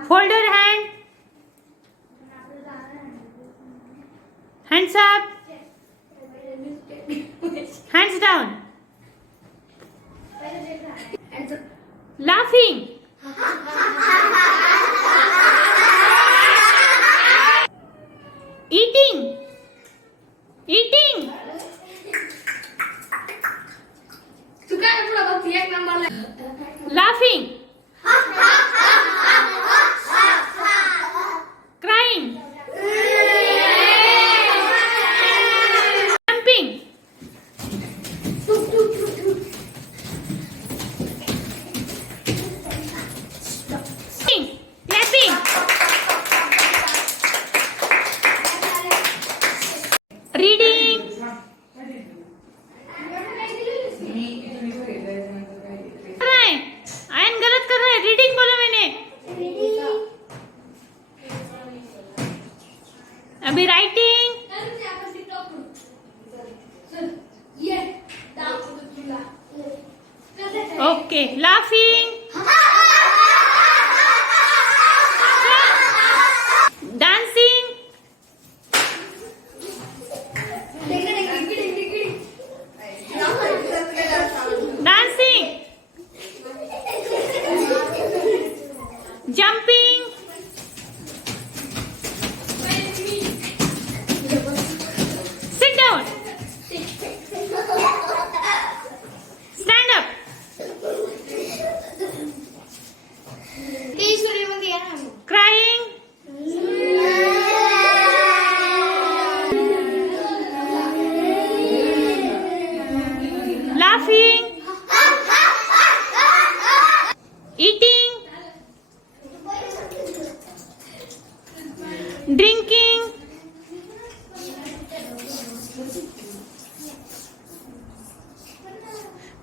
Fold your hand. Hands up. Hands down. Laughing. Eating. Eating. Laughing. Crying. Jumping. Clapping. Reading. Ion गलत कर रहा है. Reading बोला मैंने. अभी writing. Okay. Laughing. Dancing. Dancing. Jumping. Sit down. Stand up. Crying. Laughing. Eating. Drinking.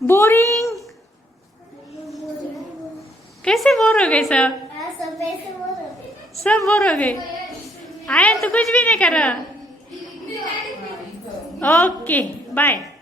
Boring. कैसे bore हो गए सब? सब बोर हो गए. आया तो कुछ भी नहीं कर रहा. Okay bye.